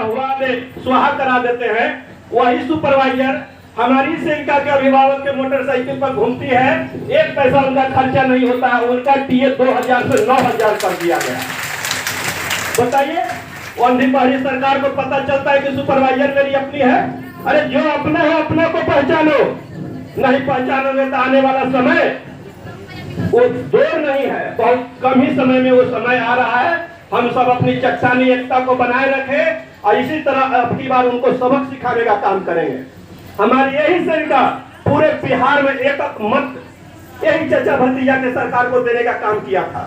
हुआ स्वाहा करा देते हैं। वही सुपरवाइजर हमारी सेविका के अभिभावक के मोटरसाइकिल पर घूमती है, एक पैसा उनका खर्चा नहीं होता है, उनका टीए 2000 से 9000 कर दिया गया। बताइए, वंदी पहली सरकार को पता चलता है कि सुपरवाइजर मेरी अपनी है। अरे जो अपना है अपना को पहचानो, नहीं पहचानोगे तो आने वाला समय वो दूर नहीं है, बहुत कम ही समय में वो समय आ रहा है। हम सब अपनी चट्टानी एकता को बनाए रखें और इसी तरह अगली बार उनको सबक सिखाने का काम करेंगे। हमारी यही सेविका पूरे बिहार में एक मत यही चचा भतीजा के सरकार को देने का काम किया था।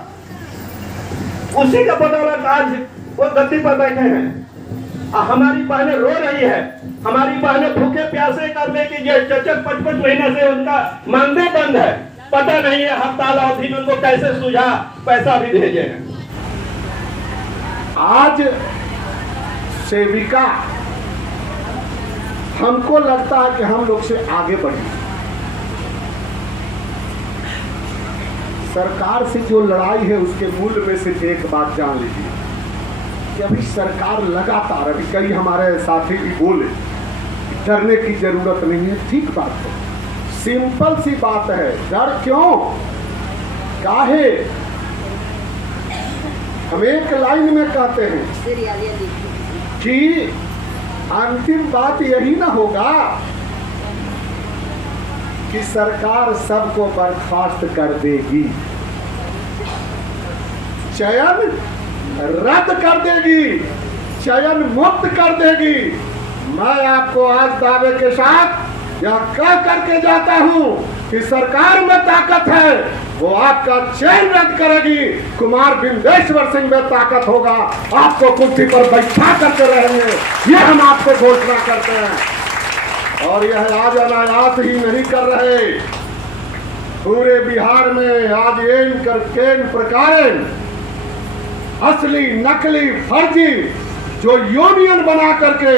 उसी का बदौलत आज वो गद्दी पर बैठे हैं। हमारी बहनें रो रही है, हमारी बहनें भूखे प्यासे करने की चचा 55 महीने से उनका मानदेय बंद है। पता नहीं है हड़ताल अवधि में उनको कैसे सुझा पैसा भी भेजे। आज सेविका हमको लगता है कि हम लोग से आगे बढ़ी। सरकार से जो लड़ाई है उसके मूल में सिर्फ एक बात जान लीजिए कि अभी सरकार लगातार, अभी कई हमारे साथी भी बोले डरने की जरूरत नहीं है। ठीक बात है, सिंपल सी बात है। डर क्यों, काहे? हम एक लाइन में कहते हैं कि अंतिम बात यही ना होगा कि सरकार सबको बर्खास्त कर देगी, चयन रद्द कर देगी, चयन मुक्त कर देगी। मैं आपको आज दावे के साथ यह कह करके जाता हूं कि सरकार में ताकत है, वो आपका चयन रद्द करेगी। कुमार बिंदेश्वर सिंह में ताकत होगा, आपको कुर्सी पर बैठा करके रहेंगे, ये हम आपको घोषणा करते हैं। और यह आज अनायास ही नहीं कर रहे, पूरे बिहार में आज एन कर केन प्रकार असली नकली फर्जी जो यूनियन बना करके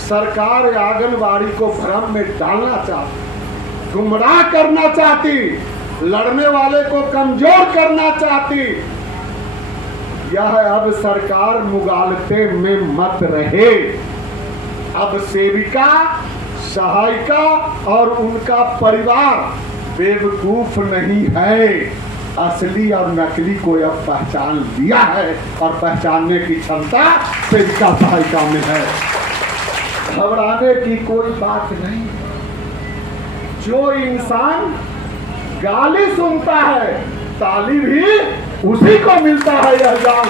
सरकार आंगनबाड़ी को भ्रम में डालना चाहती, गुमराह करना चाहती, लड़ने वाले को कमजोर करना चाहती, यह अब सरकार मुगालते में मत रहे। अब सेविका, सहायिका और उनका परिवार बेवकूफ नहीं है, असली और नकली को अब पहचान लिया है और पहचानने की क्षमता सेविका सहायिका में है। घबराने की कोई बात नहीं। जो इंसान गाली सुनता है ताली भी उसी को मिलता है, यह जान।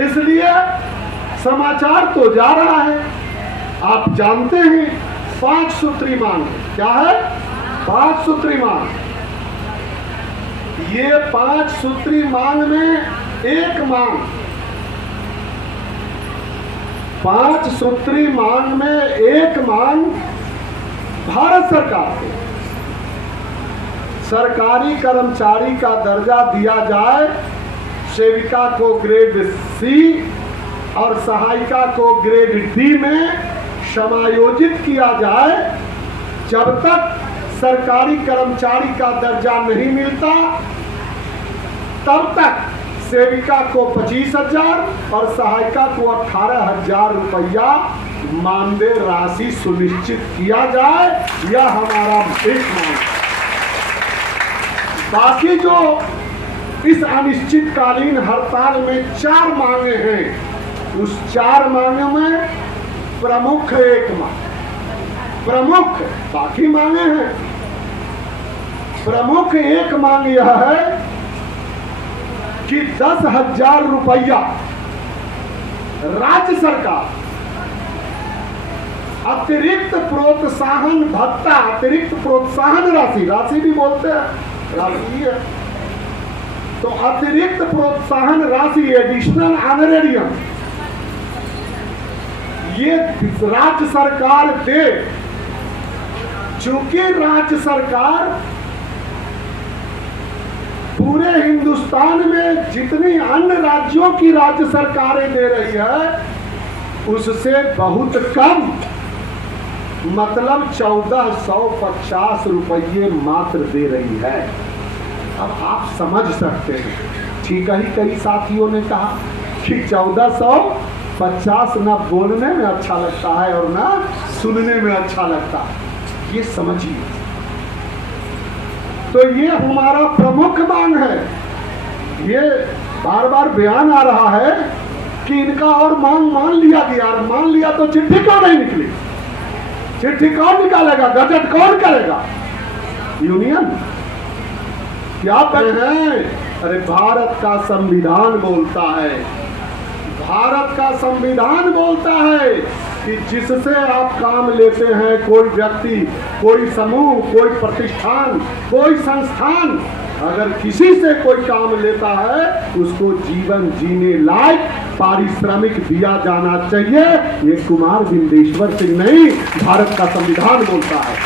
इसलिए समाचार तो जा रहा है, आप जानते हैं 5 सूत्री मांग क्या है? 5 सूत्री मांग। ये 5 सूत्री मांग में एक मांग, 5 सूत्री मांग में एक मांग भारत सरकार को सरकारी कर्मचारी का दर्जा दिया जाए, सेविका को ग्रेड सी और सहायिका को ग्रेड डी में समायोजित किया जाए। जब तक सरकारी कर्मचारी का दर्जा नहीं मिलता तब तक सेविका को 25,000 और सहायिका को 18,000 रुपया मानदेय राशि सुनिश्चित किया जाए, यह हमारा एक मांग। बाकी जो इस अनिश्चितकालीन हड़ताल में 4 मांगे हैं, उस 4 मांगों में प्रमुख एक मांग, प्रमुख बाकी मांगे हैं, प्रमुख एक मांग यह है कि 10,000 रुपया राज्य सरकार अतिरिक्त प्रोत्साहन भत्ता, अतिरिक्त प्रोत्साहन राशि भी बोलते हैं, राशि है तो अतिरिक्त प्रोत्साहन राशि एडिशनल ऑनरेरियम, ये राज्य सरकार दे। चूंकि राज्य सरकार पूरे हिंदुस्तान में जितनी अन्य राज्यों की राज्य सरकारें दे रही है उससे बहुत कम, मतलब 1450 रुपये मात्र दे रही है। अब आप समझ सकते हैं ठीक है, कई साथियों ने कहा कि 1450 ना बोलने में अच्छा लगता है और ना सुनने में अच्छा लगता है। ये समझिए, तो ये हमारा प्रमुख मांग है। ये बार बार बयान आ रहा है कि इनका और मांग मान लिया गया, और मान लिया तो चिट्ठी क्यों नहीं निकली? चिट्ठी कौन निकालेगा? गजट कौन करेगा? यूनियन क्या कर रहे हैं? अरे भारत का संविधान बोलता है, भारत का संविधान बोलता है कि जिससे आप काम लेते हैं, कोई व्यक्ति, कोई समूह, कोई प्रतिष्ठान, कोई संस्थान अगर किसी से कोई काम लेता है उसको जीवन जीने लायक पारिश्रमिक दिया जाना चाहिए। ये कुमार बिंदेश्वर सिंह नहीं, भारत का संविधान बोलता है।